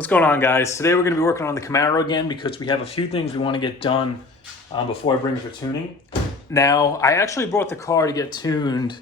What's going on, guys? Today we're going to be working on the Camaro again because we have a few things we want to get done before I bring it for tuning. Now, I actually brought the car to get tuned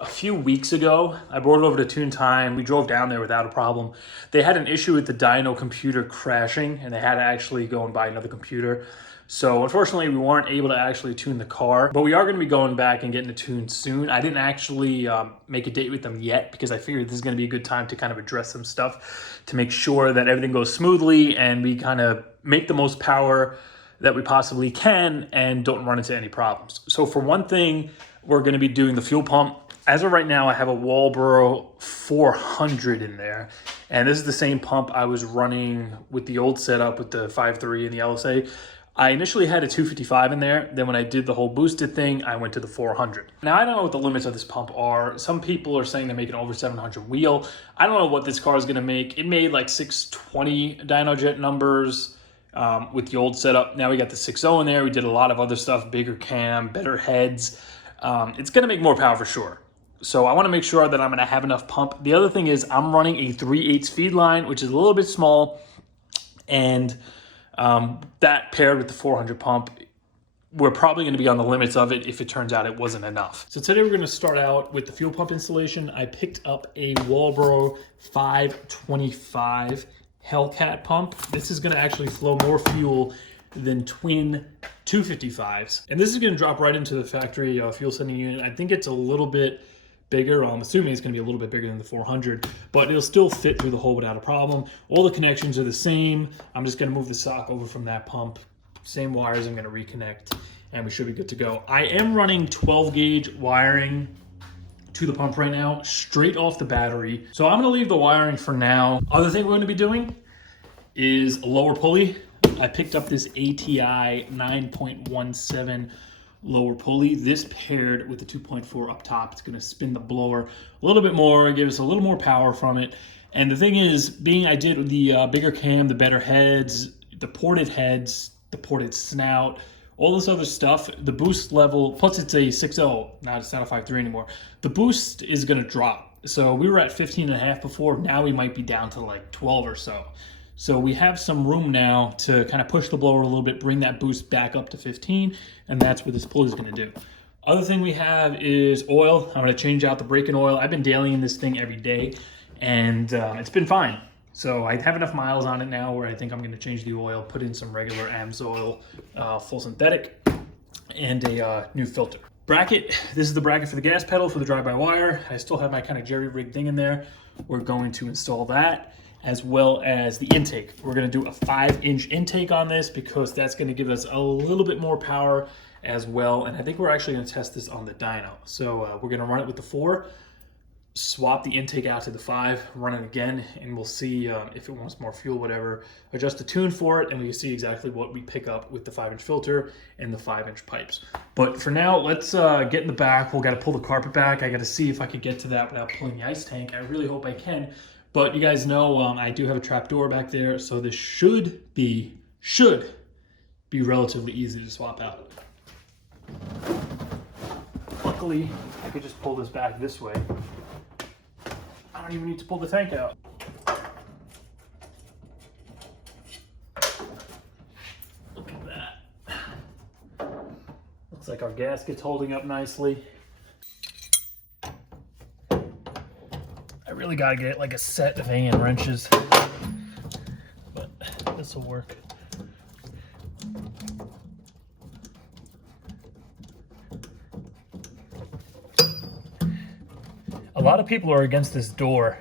a few weeks ago. I brought it over to Tune Time. We drove down there without a problem. They had an issue with the dyno computer crashing, and they had to actually go and buy another computer. So unfortunately, we weren't able to actually tune the car, but we are going to be going back and getting it tuned soon. I didn't actually make a date with them yet because I figured this is going to be a good time to kind of address some stuff to make sure that everything goes smoothly and we kind of make the most power that we possibly can and don't run into any problems. So for one thing, we're going to be doing the fuel pump. As of right now, I have a Walboro 400 in there, and this is the same pump I was running with the old setup with the 5.3 and the LSA. I initially had a 255 in there. Then when I did the whole boosted thing, I went to the 400. Now, I don't know what the limits of this pump are. Some people are saying they're making over 700 wheel. I don't know what this car is going to make. It made like 620 dynojet numbers with the old setup. Now we got the 6.0 in there. We did a lot of other stuff, bigger cam, better heads. It's going to make more power for sure. So I want to make sure that I'm going to have enough pump. The other thing is I'm running a 3/8 feed line, which is a little bit small, and that paired with the 400 pump, we're probably going to be on the limits of it if it turns out it wasn't enough. So today we're going to start out with the fuel pump installation. I picked up a Walboro 525 Hellcat pump. This is going to actually flow more fuel than twin 255s. And this is going to drop right into the factory fuel sending unit. I think it's a little bit bigger. I'm assuming it's going to be a little bit bigger than the 400, but it'll still fit through the hole without a problem. All the connections are the same. I'm just going to move the sock over from that pump. Same wires I'm going to reconnect, and we should be good to go. I am running 12 gauge wiring to the pump right now, straight off the battery. So I'm going to leave the wiring for now. Other thing we're going to be doing is a lower pulley. I picked up this ATI 9.17 lower pulley. This paired with the 2.4 up top, it's going to spin the blower a little bit more, give us a little more power from it. And the thing is, being I did the bigger cam, the better heads, the ported snout, all this other stuff, the boost level, plus it's a 6.0, it's not a 5.3 anymore. The boost is going to drop. So we were at 15.5 before, now we might be down to like 12 or so. So we have some room now to kind of push the blower a little bit, bring that boost back up to 15, and that's what this pulley is going to do. Other thing we have is oil. I'm going to change out the braking oil. I've been dailying this thing every day, and it's been fine. So I have enough miles on it now where I think I'm going to change the oil, put in some regular AMS oil, full synthetic, and a new filter. Bracket, this is the bracket for the gas pedal for the drive-by-wire. I still have my kind of jerry-rig thing in there. We're going to install that, as well as the intake. We're going to do a 5-inch intake on this because that's going to give us a little bit more power as well. And I think we're actually going to test this on the dyno. So we're going to run it with the 4, swap the intake out to the 5, run it again, and we'll see if it wants more fuel, whatever. Adjust the tune for it, and we can see exactly what we pick up with the 5-inch filter and the 5-inch pipes. But for now, let's get in the back. We'll got to pull the carpet back. I got to see if I could get to that without pulling the ice tank. I really hope I can. But you guys know I do have a trap door back there, so this should be relatively easy to swap out. Luckily, I could just pull this back this way. I don't even need to pull the tank out. Look at that. Looks like our gasket's holding up nicely. I really gotta get like a set of Allen wrenches, but this will work. A lot of people are against this door,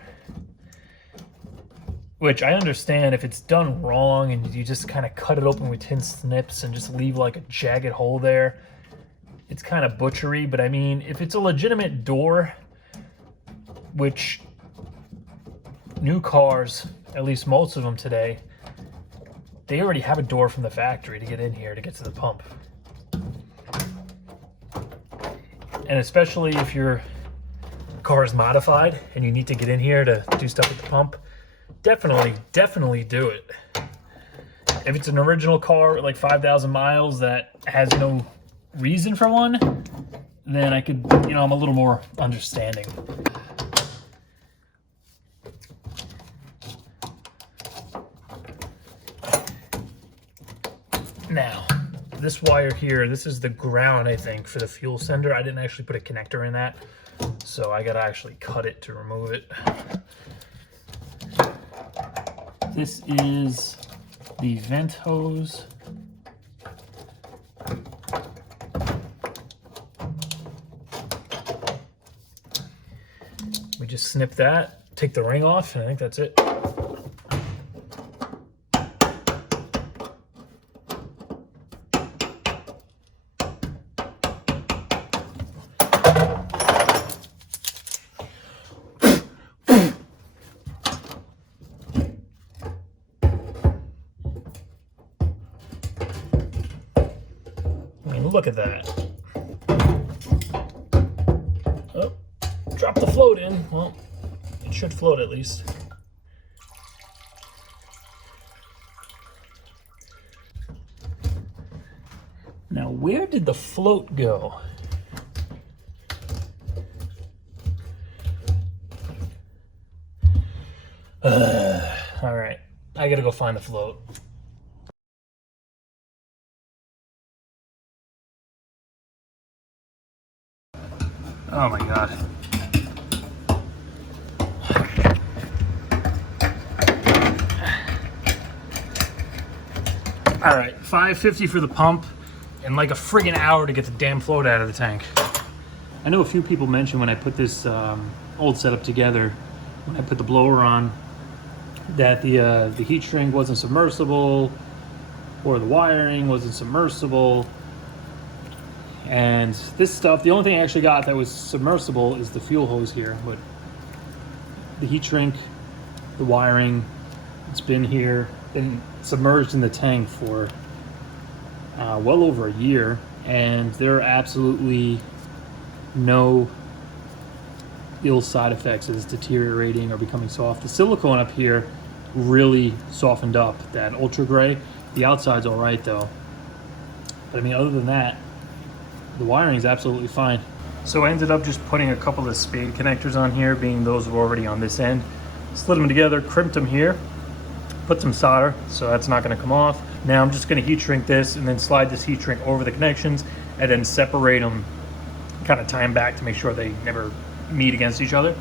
which I understand if it's done wrong and you just kind of cut it open with tin snips and just leave like a jagged hole there. It's kind of butchery, but I mean, if it's a legitimate door, which new cars, at least most of them today, they already have a door from the factory to get in here to get to the pump. And especially if your car is modified and you need to get in here to do stuff with the pump, definitely do it. If it's an original car, like 5,000 miles, that has no reason for one, then I could, I'm a little more understanding. this wire here, this is the ground, I think, for the fuel sender. I didn't actually put a connector in that, so I gotta actually cut it to remove it. This is the vent hose. We just snip that, take the ring off, and I think that's it. Look at that. Oh, drop the float in. Well, it should float at least. Now, where did the float go? All right, I gotta go find the float. Oh my God. All right, $5.50 for the pump and like a friggin' hour to get the damn float out of the tank. I know a few people mentioned when I put this old setup together, when I put the blower on, that the heat shrink wasn't submersible or the wiring wasn't submersible. And this stuff, the only thing I actually got that was submersible is the fuel hose here, but the heat shrink, the wiring, it's been here, been submerged in the tank for well over a year, and there are absolutely no ill side effects as it's deteriorating or becoming soft. The silicone up here really softened up, that ultra gray. The outside's all right though. But I mean, other than that, the wiring is absolutely fine. So I ended up just putting a couple of spade connectors on here, being those were already on this end. Slid them together, crimped them here, put some solder, so that's not gonna come off. Now I'm just gonna heat shrink this and then slide this heat shrink over the connections and then separate them, kind of tie them back to make sure they never meet against each other.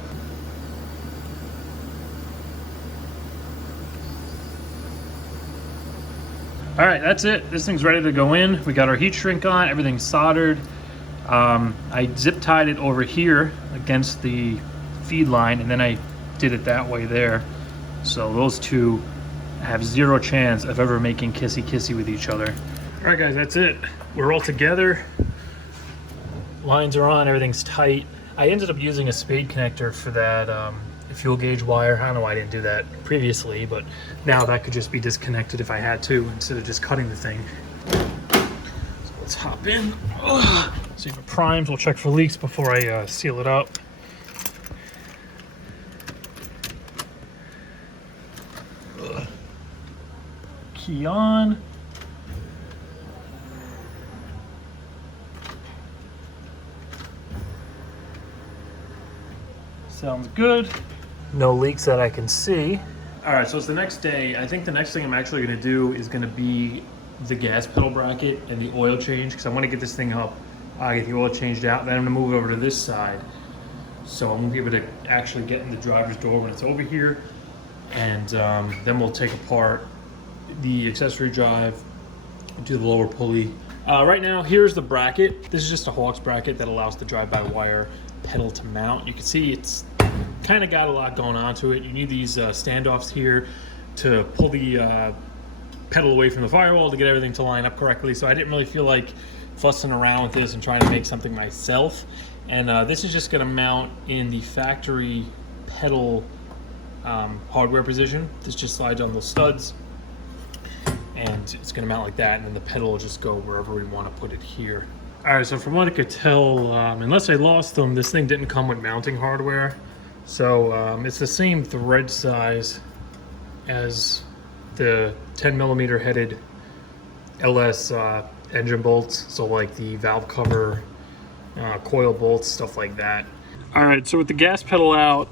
All right, that's it. This thing's ready to go in. We got our heat shrink on, everything's soldered. I zip tied it over here against the feed line, and then I did it that way there. So those two have zero chance of ever making kissy-kissy with each other. All right, guys, that's it. We're all together. Lines are on, everything's tight. I ended up using a spade connector for that fuel gauge wire. I don't know why I didn't do that previously, but now that could just be disconnected if I had to, instead of just cutting the thing. So let's hop in. See if it primes. We'll check for leaks before I seal it up. Key on. Sounds good. No leaks that I can see. All right, so it's the next day. I think the next thing I'm actually gonna do is gonna be the gas pedal bracket and the oil change, because I wanna get this thing up, get the oil changed out, then I'm gonna move it over to this side. So I'm gonna be able to actually get in the driver's door when it's over here. And then we'll take apart the accessory drive, do the lower pulley. Right now, here's the bracket. This is just a Hawks bracket that allows the drive-by-wire pedal to mount. You can see it's kind of got a lot going on to it. You need these standoffs here to pull the pedal away from the firewall to get everything to line up correctly. So I didn't really feel like fussing around with this and trying to make something myself. And this is just gonna mount in the factory pedal hardware position. This just slides on those studs and it's gonna mount like that, and then the pedal will just go wherever we wanna put it here. All right, so from what I could tell, unless I lost them, this thing didn't come with mounting hardware. So it's the same thread size as the 10mm headed LS engine bolts. So like the valve cover, coil bolts, stuff like that. All right, so with the gas pedal out,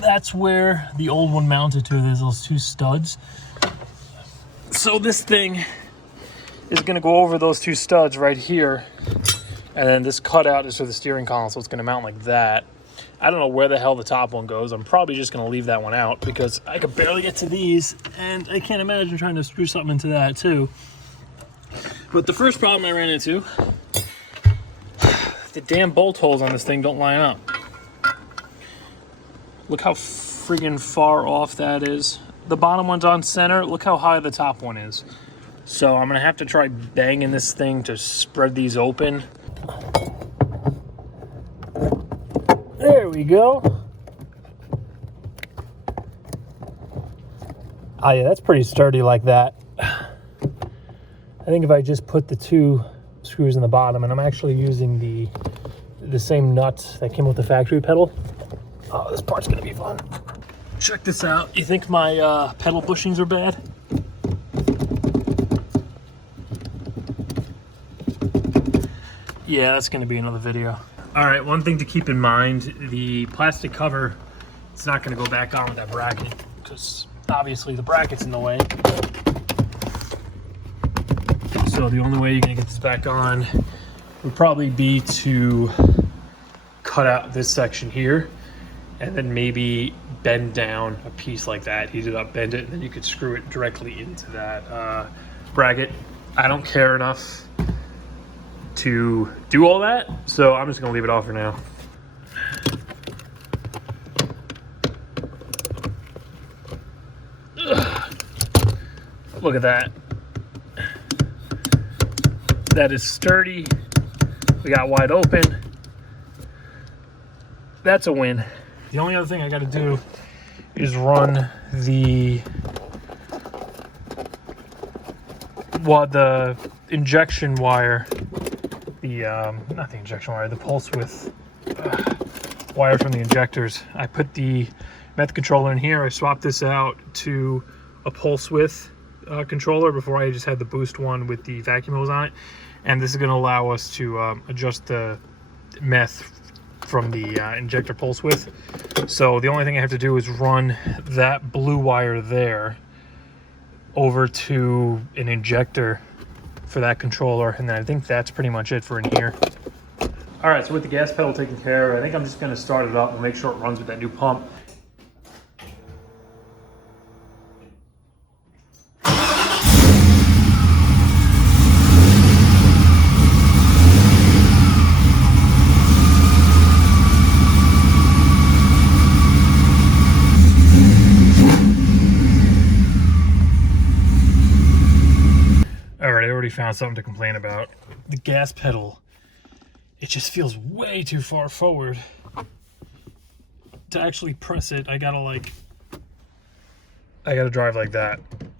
that's where the old one mounted to. There's those two studs. So this thing is going to go over those two studs right here. And then this cutout is for the steering column, so it's going to mount like that. I don't know where the hell the top one goes. I'm probably just going to leave that one out because I could barely get to these, and I can't imagine trying to screw something into that too. But the first problem I ran into, the damn bolt holes on this thing don't line up. Look how friggin' far off that is. The bottom one's on center. Look how high the top one is. So I'm gonna have to try banging this thing to spread these open. There we go. Oh yeah, that's pretty sturdy like that. I think if I just put the two screws in the bottom, and I'm actually using the same nuts that came with the factory pedal. Oh, this part's gonna be fun. Check this out. You think my pedal bushings are bad? Yeah, that's gonna be another video. All right, one thing to keep in mind, the plastic cover, it's not gonna go back on with that bracket because obviously the bracket's in the way. So the only way you're gonna get this back on would probably be to cut out this section here and then maybe bend down a piece like that, heat it up, bend it, and then you could screw it directly into that bracket. I don't care enough to do all that, so I'm just gonna leave it off for now. Ugh. Look at that. That is sturdy. We got wide open. That's a win. The only other thing I gotta do is run the injection wire, not the injection wire, the pulse width wire from the injectors. I put the method controller in here. I swapped this out to a pulse width controller before I just had the boost one with the vacuum hose on it. And this is going to allow us to adjust the meth from the injector pulse width. So the only thing I have to do is run that blue wire there over to an injector for that controller, and then I think that's pretty much it for in here. All right, so with the gas pedal taken care of, I think I'm just going to start it up and make sure it runs with that new pump. Found something to complain about. The gas pedal, it just feels way too far forward. To actually press it, I gotta drive like that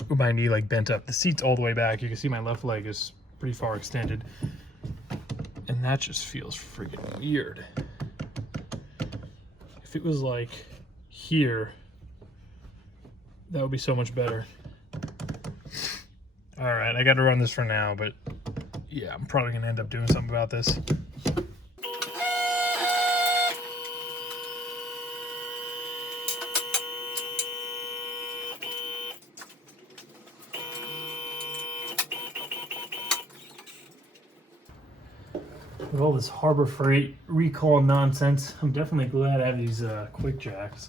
with my knee like bent up. The seat's all the way back. You can see my left leg is pretty far extended, and that just feels freaking weird. If it was like here, that would be so much better. All right, I got to run this for now, but yeah, I'm probably going to end up doing something about this. With all this Harbor Freight recall nonsense, I'm definitely glad I have these quick jacks.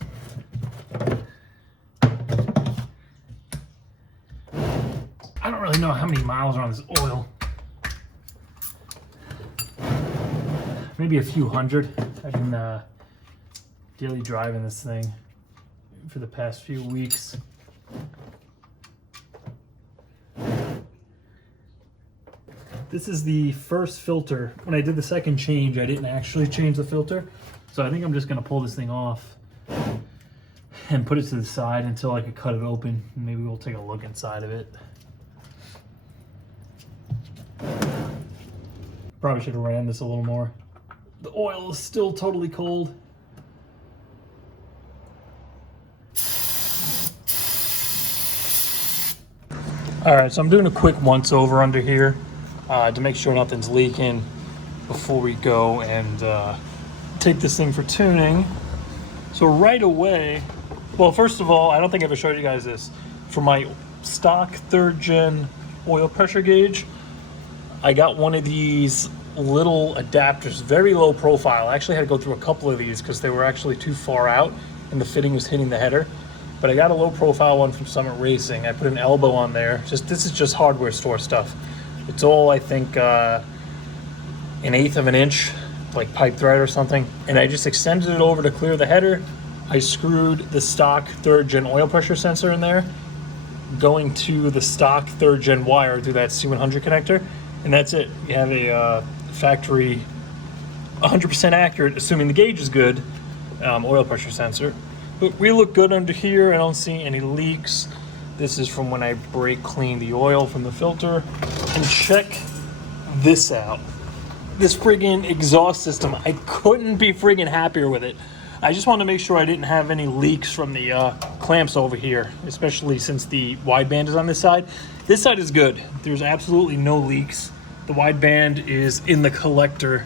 I don't really know how many miles are on this oil. Maybe a few hundred. I've been daily driving this thing for the past few weeks. This is the first filter. When I did the second change, I didn't actually change the filter. So I think I'm just gonna pull this thing off and put it to the side until I could cut it open. Maybe we'll take a look inside of it. Probably should have ran this a little more. The oil is still totally cold. All right, so I'm doing a quick once over under here to make sure nothing's leaking before we go and take this thing for tuning. So right away, well, first of all, I don't think I ever showed you guys this. For my stock 3rd gen oil pressure gauge, I got one of these little adapters, very low profile. I actually had to go through a couple of these because they were actually too far out and the fitting was hitting the header. But I got a low profile one from Summit Racing. I put an elbow on there. This is just hardware store stuff. It's all, I think, 1/8 of an inch, like pipe thread or something. And I just extended it over to clear the header. I screwed the stock 3rd gen oil pressure sensor in there, going to the stock 3rd gen wire through that C100 connector. And that's it. You have a factory 100% accurate, assuming the gauge is good, oil pressure sensor. But we look good under here. I don't see any leaks. This is from when I brake cleaned the oil from the filter. And check this out. This friggin' exhaust system, I couldn't be friggin' happier with it. I just wanted to make sure I didn't have any leaks from the clamps over here, especially since the wideband is on this side. This side is good. There's absolutely no leaks. The wideband is in the collector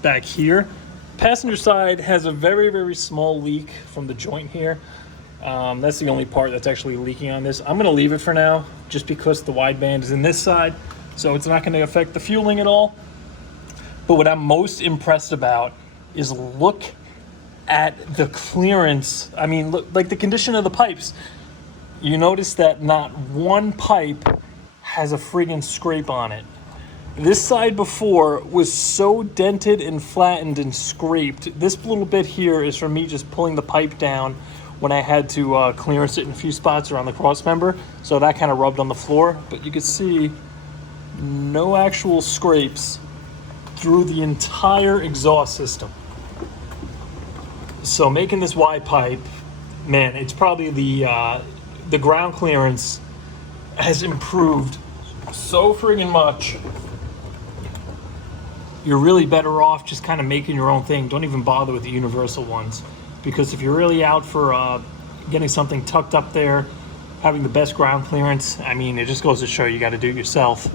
back here. Passenger side has a very, very small leak from the joint here. That's the only part that's actually leaking on this. I'm gonna leave it for now, just because the wideband is in this side, so it's not gonna affect the fueling at all. But what I'm most impressed about is look at the clearance. I mean, look, like the condition of the pipes. You notice that not one pipe has a friggin' scrape on it. This side before was so dented and flattened and scraped. This little bit here is from me just pulling the pipe down when I had to clearance it in a few spots around the cross member. So that kind of rubbed on the floor, but you can see no actual scrapes through the entire exhaust system. So making this Y pipe, man, it's probably the ground clearance has improved so friggin' much. You're really better off just kind of making your own thing. Don't even bother with the universal ones, because if you're really out for getting something tucked up there, having the best ground clearance, I mean, it just goes to show you got to do it yourself.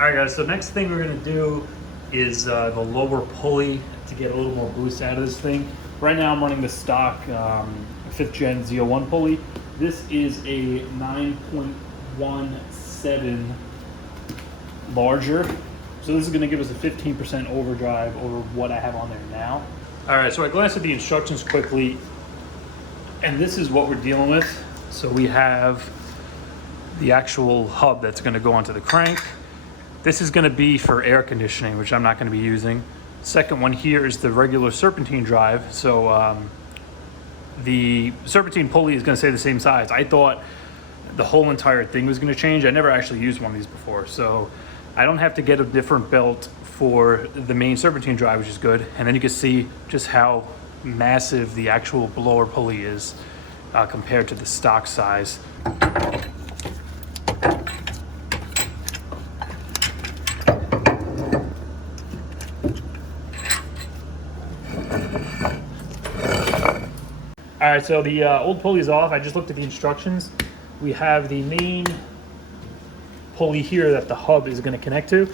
Alright guys, so next thing we're going to do is the lower pulley to get a little more boost out of this thing. Right now I'm running the stock 5th gen Z01 pulley. This is a 9.17 larger. So this is going to give us a 15% overdrive over what I have on there now. Alright, so I glanced at the instructions quickly, and this is what we're dealing with. So we have the actual hub that's going to go onto the crank. This is going to be for air conditioning, which I'm not going to be using. Second one here is the regular serpentine drive. So the serpentine pulley is going to stay the same size. I thought the whole entire thing was going to change. I never actually used one of these before, so I don't have to get a different belt for the main serpentine drive, which is good. And then you can see just how massive the actual blower pulley is compared to the stock size. All right, so the old pulley is off. I just looked at the instructions. We have the main pulley here that the hub is going to connect to,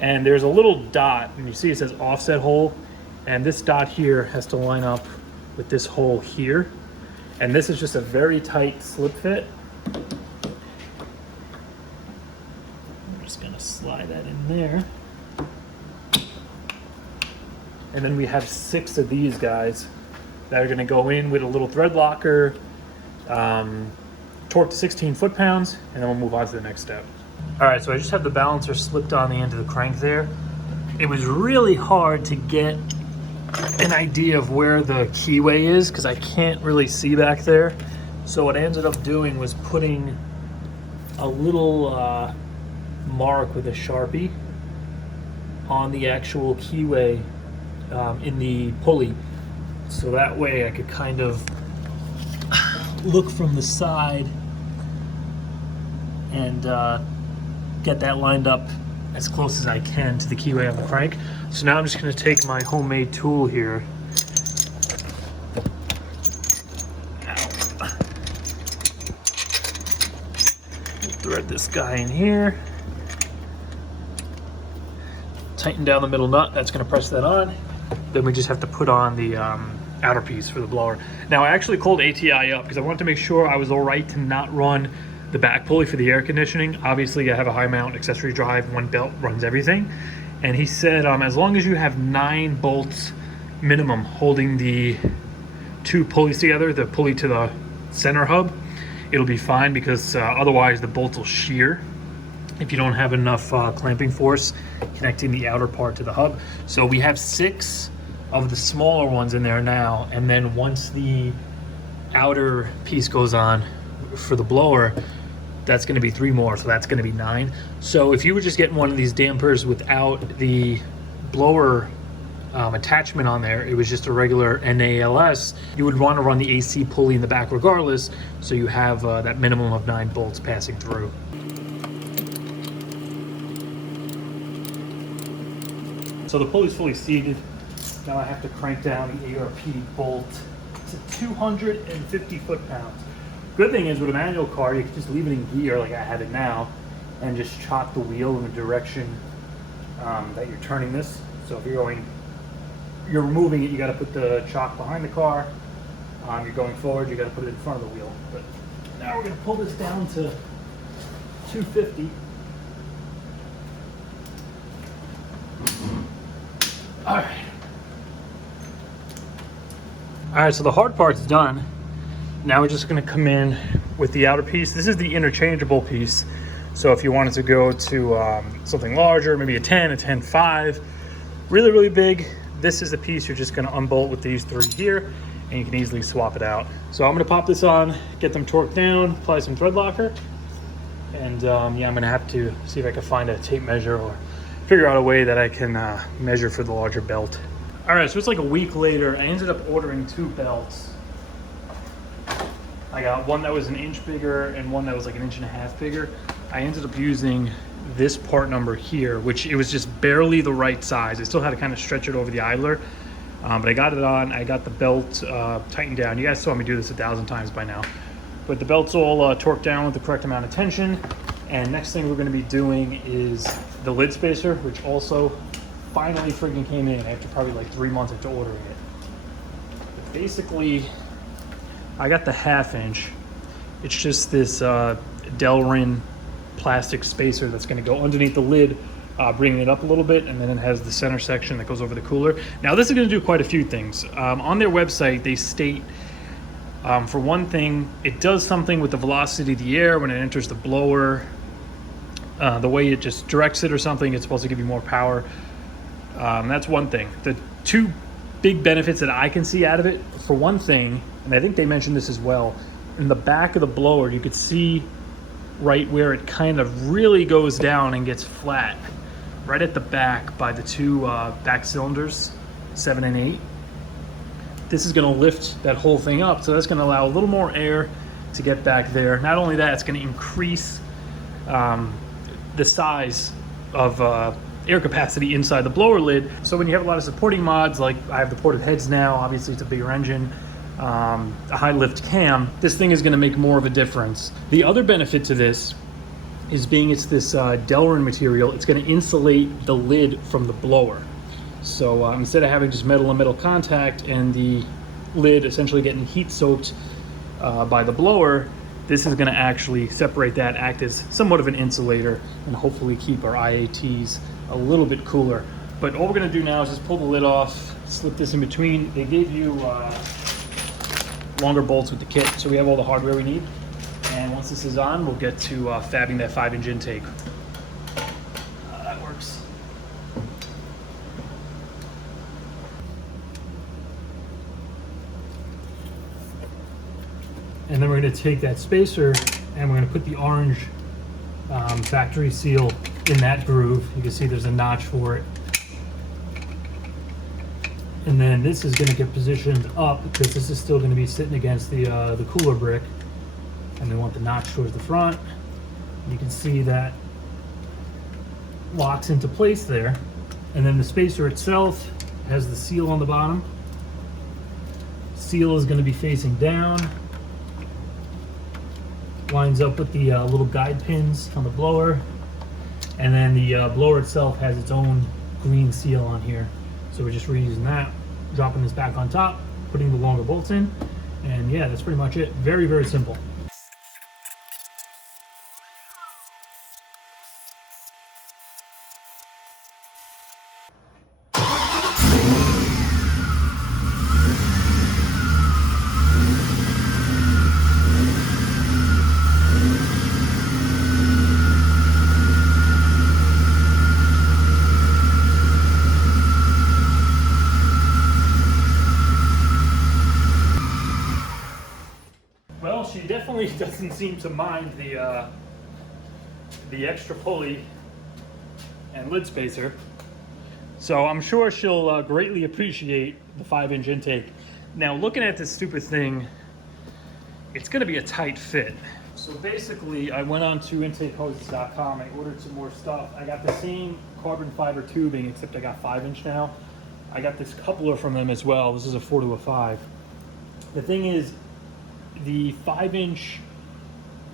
and there's a little dot, and you see it says offset hole, and this dot here has to line up with this hole here, and this is just a very tight slip fit. I'm just going to slide that in there. And then we have 6 of these guys that are going to go in with a little thread locker, torque to 16 foot-pounds, and then we'll move on to the next step. All right, so I just have the balancer slipped on the end of the crank there. It was really hard to get an idea of where the keyway is because I can't really see back there. So what I ended up doing was putting a little mark with a Sharpie on the actual keyway in the pulley. So that way I could kind of look from the side and get that lined up as close as I can to the keyway on the crank. So now I'm just going to take my homemade tool here thread this guy in here. Tighten down the middle nut, that's gonna press that on. Then we just have to put on the outer piece for the blower. Now I actually called ATI up because I wanted to make sure I was all right to not run the back pulley for the air conditioning. Obviously I have a high mount accessory drive, one belt runs everything. And he said as long as you have 9 bolts minimum holding the 2 pulleys together, the pulley to the center hub, it'll be fine, because otherwise the bolts will shear if you don't have enough clamping force connecting the outer part to the hub. So we have 6 of the smaller ones in there now, and then once the outer piece goes on for the blower, that's going to be 3 more, so that's going to be 9. So if you were just getting one of these dampers without the blower attachment on there, it was just a regular NALS, you would want to run the AC pulley in the back regardless, so you have that minimum of 9 bolts passing through. So the pulley's fully seated. Now I have to crank down the ARP bolt to 250 foot-pounds. Good thing is with a manual car, you can just leave it in gear like I have it now and just chock the wheel in the direction that you're turning this. So if you're removing it, you got to put the chock behind the car. You're going forward, you got to put it in front of the wheel. But now we're going to pull this down to 250. All right, so the hard part's done. Now we're just going to come in with the outer piece. This is the interchangeable piece. So if you wanted to go to something larger, maybe a 10, a 10.5, really, really big, this is the piece you're just going to unbolt with these 3 here, and you can easily swap it out. So I'm going to pop this on, get them torqued down, apply some thread locker, and yeah, I'm going to have to see if I can find a tape measure or figure out a way that I can measure for the larger belt. All right, so it's like a week later. I ended up ordering 2 belts. I got one that was 1 inch bigger and one that was like 1.5 inches bigger. I ended up using this part number here, which it was just barely the right size. I still had to kind of stretch it over the idler, but I got it on. I got the belt tightened down. You guys saw me do this 1,000 times by now. But the belt's all torqued down with the correct amount of tension. And next thing we're going to be doing is the lid spacer, which also finally freaking came in after probably like 3 months after ordering it. But basically, I got the 1/2 inch. It's just this Delrin plastic spacer that's going to go underneath the lid, bringing it up a little bit, and then it has the center section that goes over the cooler. Now this is going to do quite a few things. On their website, they state, for one thing, it does something with the velocity of the air when it enters the blower. The way it just directs it or something, it's supposed to give you more power. That's one thing. The 2 big benefits that I can see out of it, for one thing, and I think they mentioned this as well, in the back of the blower, you could see right where it kind of really goes down and gets flat, right at the back by the 2 back cylinders, 7 and 8. This is going to lift that whole thing up, so that's going to allow a little more air to get back there. Not only that, it's going to increase the size of air capacity inside the blower lid. So when you have a lot of supporting mods, like I have the ported heads now, obviously it's a bigger engine, a high lift cam, this thing is going to make more of a difference. The other benefit to this is being it's this Delrin material, it's going to insulate the lid from the blower. So instead of having just metal and metal contact and the lid essentially getting heat soaked by the blower, this is going to actually separate that, act as somewhat of an insulator, and hopefully keep our IATs a little bit cooler. But all we're going to do now is just pull the lid off, slip this in between. They gave you longer bolts with the kit, so we have all the hardware we need. And once this is on, we'll get to fabbing that 5-inch intake. That works. And then we're going to take that spacer and we're going to put the orange factory seal in that groove. You can see there's a notch for it. And then this is going to get positioned up because this is still going to be sitting against the cooler brick. And we want the notch towards the front. You can see that locks into place there. And then the spacer itself has the seal on the bottom. Seal is going to be facing down. lines up with the little guide pins on the blower. And then the blower itself has its own green seal on here. So we're just reusing that, dropping this back on top, putting the longer bolts in. And yeah, that's pretty much it. Very, very simple. Well, she definitely doesn't seem to mind the extra pulley and lid spacer. So I'm sure she'll greatly appreciate the 5-inch intake. Now, looking at this stupid thing, it's gonna be a tight fit. So basically, I went on to intakehoses.com, I ordered some more stuff. I got the same carbon fiber tubing, except I got 5-inch now. I got this coupler from them as well. This is a 4 to a 5. The thing is, the 5-inch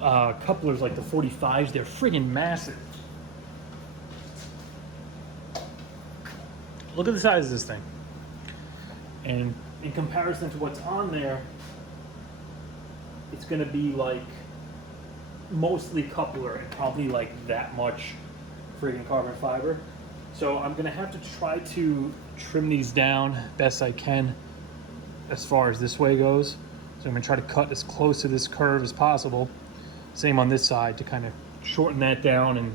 couplers, like the 45s, they're friggin' massive. Look at the size of this thing. And in comparison to what's on there, it's gonna be like mostly coupler and probably like that much friggin' carbon fiber. So I'm gonna have to try to trim these down best I can as far as this way goes. So I'm gonna try to cut as close to this curve as possible. Same on this side to kind of shorten that down and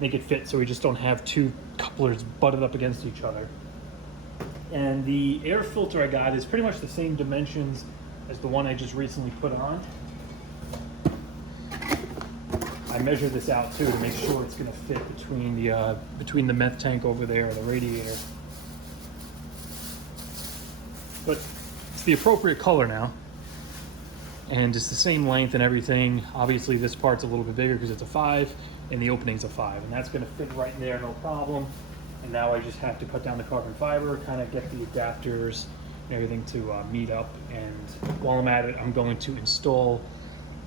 make it fit so we just don't have two couplers butted up against each other. And the air filter I got is pretty much the same dimensions as the one I just recently put on. I measured this out too to make sure it's gonna fit between the meth tank over there and the radiator. But it's the appropriate color now. And it's the same length and everything. Obviously this part's a little bit bigger because it's a 5 and the opening's a 5, and that's gonna fit right in there, no problem. And now I just have to cut down the carbon fiber, kind of get the adapters and everything to meet up. And while I'm at it, I'm going to install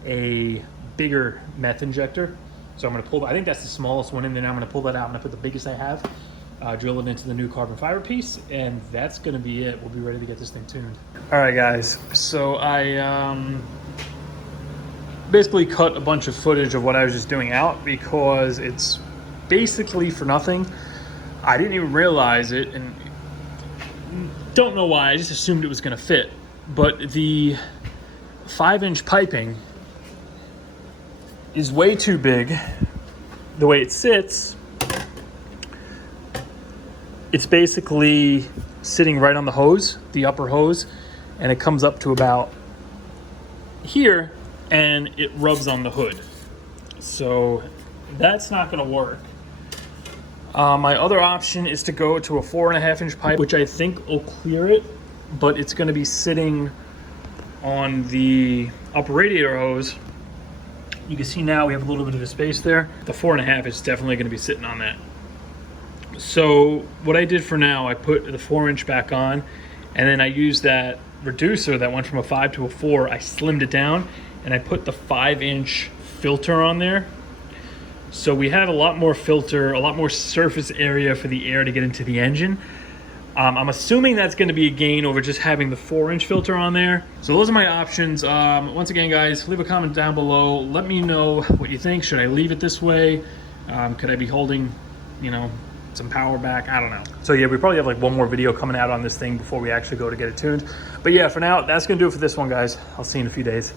a bigger meth injector. So I'm gonna pull, I think that's the smallest one in there. Now I'm gonna pull that out. I'm gonna put the biggest I have, drill it into the new carbon fiber piece, and that's gonna be it. We'll be ready to get this thing tuned. All right, guys. So I basically cut a bunch of footage of what I was just doing out because it's basically for nothing. I didn't even realize it, and don't know why. I just assumed it was gonna fit. But the 5-inch piping is way too big. The way it sits, it's basically sitting right on the hose, the upper hose, and it comes up to about here and it rubs on the hood. So that's not gonna work. My other option is to go to a 4.5-inch pipe, which I think will clear it, but it's gonna be sitting on the upper radiator hose. You can see now we have a little bit of a space there. The 4.5 is definitely gonna be sitting on that. So what I did for now, I put the 4-inch back on, and then I used that reducer that went from a 5 to a 4. I slimmed it down, and I put the 5-inch filter on there. So we have a lot more filter, a lot more surface area for the air to get into the engine. I'm assuming that's going to be a gain over just having the 4-inch filter on there. So those are my options. Once again, guys, leave a comment down below. Let me know what you think. Should I leave it this way? Could I be holding, some power back? I don't know. So yeah, we probably have like one more video coming out on this thing before we actually go to get it tuned. But yeah, for now, that's gonna do it for this one, guys. I'll see you in a few days.